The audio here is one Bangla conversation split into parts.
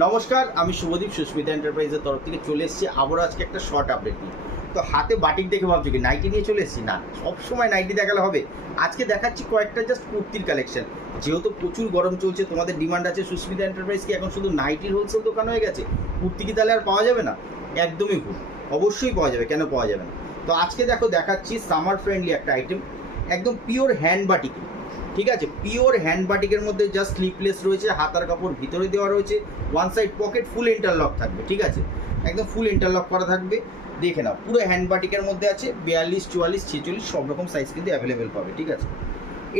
নমস্কার, আমি শুভদীপ সুস্মিতা এন্টারপ্রাইজের তরফ থেকে চলে এসেছি আবারও আজকে একটা শর্ট আপডেট নিয়ে। তো হাতে বাটিক দেখে ভাবছো কি নাইটি নিয়ে চলে এসেছি? না, সবসময় নাইটি দেখালে হবে। আজকে দেখাচ্ছি কয়েকটা জাস্ট কুর্তির কালেকশন। যেহেতু প্রচুর গরম চলছে, তোমাদের ডিমান্ড আছে সুস্মিতা এন্টারপ্রাইজ কি এখন শুধু নাইটির হোলসেল দোকান হয়ে গেছে? কুর্তি কি তাহলে আর পাওয়া যাবে না? একদমই ভুল, অবশ্যই পাওয়া যাবে, কেন পাওয়া যাবে না। তো আজকে দেখাচ্ছি সামার ফ্রেন্ডলি একটা আইটেম, একদম পিওর হ্যান্ড বাটিক। ঠিক আছে, পিওর হ্যান্ড বাটিকের মধ্যে জাস্ট স্লিপলেস রয়েছে, হাতার কাপড় ভিতরে দেওয়া রয়েছে, one side pocket full interlock থাকবে। ঠিক আছে, একদম ফুল ইন্টারলক করা থাকবে। দেখে নাও, পুরো হ্যান্ড বাটিকের মধ্যে আছে 42, 44, 46 সব রকম সাইজ কিন্তু অ্যাভেলেবেল পাবে। ঠিক আছে,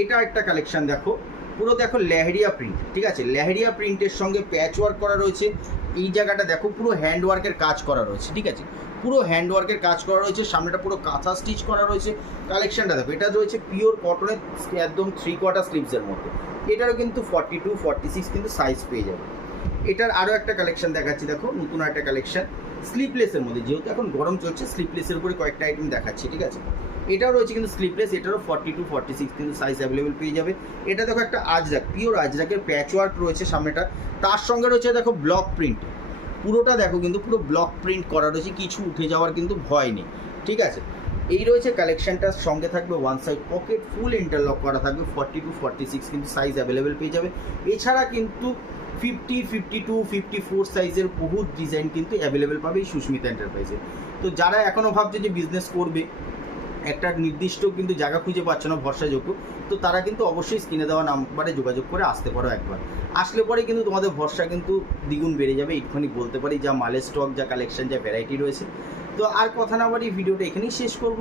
এটা একটা কালেকশন দেখো, পুরো দেখো লেহেরিয়া প্রিন্ট। ঠিক আছে, লেহেরিয়া প্রিন্টের সঙ্গে প্যাচ ওয়ার্ক করা রয়েছে। এই জায়গাটা দেখো পুরো হ্যান্ড ওয়ার্কের কাজ করা রয়েছে। ঠিক আছে, পুরো হ্যান্ড ওয়ার্কের কাজ করা রয়েছে, সামনেটা পুরো কাঁথা স্টিচ করা রয়েছে। কালেকশনটা দেখো, এটা রয়েছে পিওর কটনের, একদম 3/4 স্লিভসের মধ্যে। এটারও কিন্তু 42, 46 কিন্তু সাইজ পেয়ে যাবে। এটার আরও একটা কালেকশন দেখাচ্ছি, দেখো নতুন একটা কালেকশন স্লিপলেসের মধ্যে। যেহেতু এখন গরম চলছে, স্লিপলেসের উপরে কয়েকটা আইটেম দেখাচ্ছি। ঠিক আছে, এটাও রয়েছে কিন্তু স্লিপলেস, এটারও 42, 46 কিন্তু সাইজ অ্যাভেলেবেল পেয়ে যাবে। এটা দেখো একটা আজরাক, পিওর আজরাকের প্যাচ ওয়ার্ক রয়েছে সামনেটা, তার সঙ্গে রয়েছে দেখো ব্লক প্রিন্ট। পুরোটা দেখো কিন্তু পুরো ব্লক প্রিন্ট করা রয়েছে, কিছু উঠে যাওয়ার কিন্তু ভয় নেই। ঠিক আছে, এই রয়েছে কালেকশনটার সঙ্গে থাকবে one side pocket full interlock করা থাকবে, 42, 46 কিন্তু সাইজ অ্যাভেলেবেল পেয়ে যাবে। এছাড়া কিন্তু 50, 52, 54 সাইজের বহু ডিজাইন কিন্তু অ্যাভেলেবেল পাবে এই সুস্মিতা এন্টারপ্রাইজে। তো যারা এখনও ভাবছে যে বিজনেস করবে, একটা নির্দিষ্ট কিন্তু জায়গা খুঁজে পাচ্ছে না ভরসাযোগ্য, তো তারা কিন্তু অবশ্যই স্ক্রিনে দেওয়া নাম্বারে যোগাযোগ করে আসতে পারো। একবার আসলে পরে কিন্তু তোমাদের ভরসা কিন্তু দ্বিগুণ বেড়ে যাবে। এইটুখানি বলতে পারি, যা মালের স্টক, যা কালেকশন, যা ভ্যারাইটি রয়েছে। তো আর কথা না বাড়ি ভিডিওটা এখানেই শেষ করব।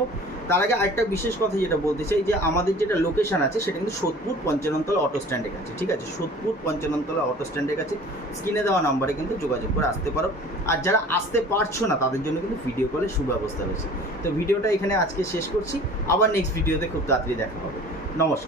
তার আগে আরেকটা বিশেষ কথা যেটা বলতে চাই, যে আমাদের যেটা লোকেশন আছে সেটা কিন্তু সোদপুর পঞ্চাননতলা অটো স্ট্যান্ডের কাছে। ঠিক আছে, সোদপুর পঞ্চাননতলা অটো স্ট্যান্ডের কাছে স্ক্রিনে দেওয়া নাম্বারে কিন্তু যোগাযোগ করে আসতে পারো। আর যারা আসতে পারছো না তাদের জন্য কিন্তু ভিডিও কলের সুব্যবস্থা রয়েছে। তো ভিডিওটা এখানে আজকে শেষ করছি, আবার নেক্সট ভিডিওতে খুব তাড়াতাড়ি দেখা হবে। নমস্কার।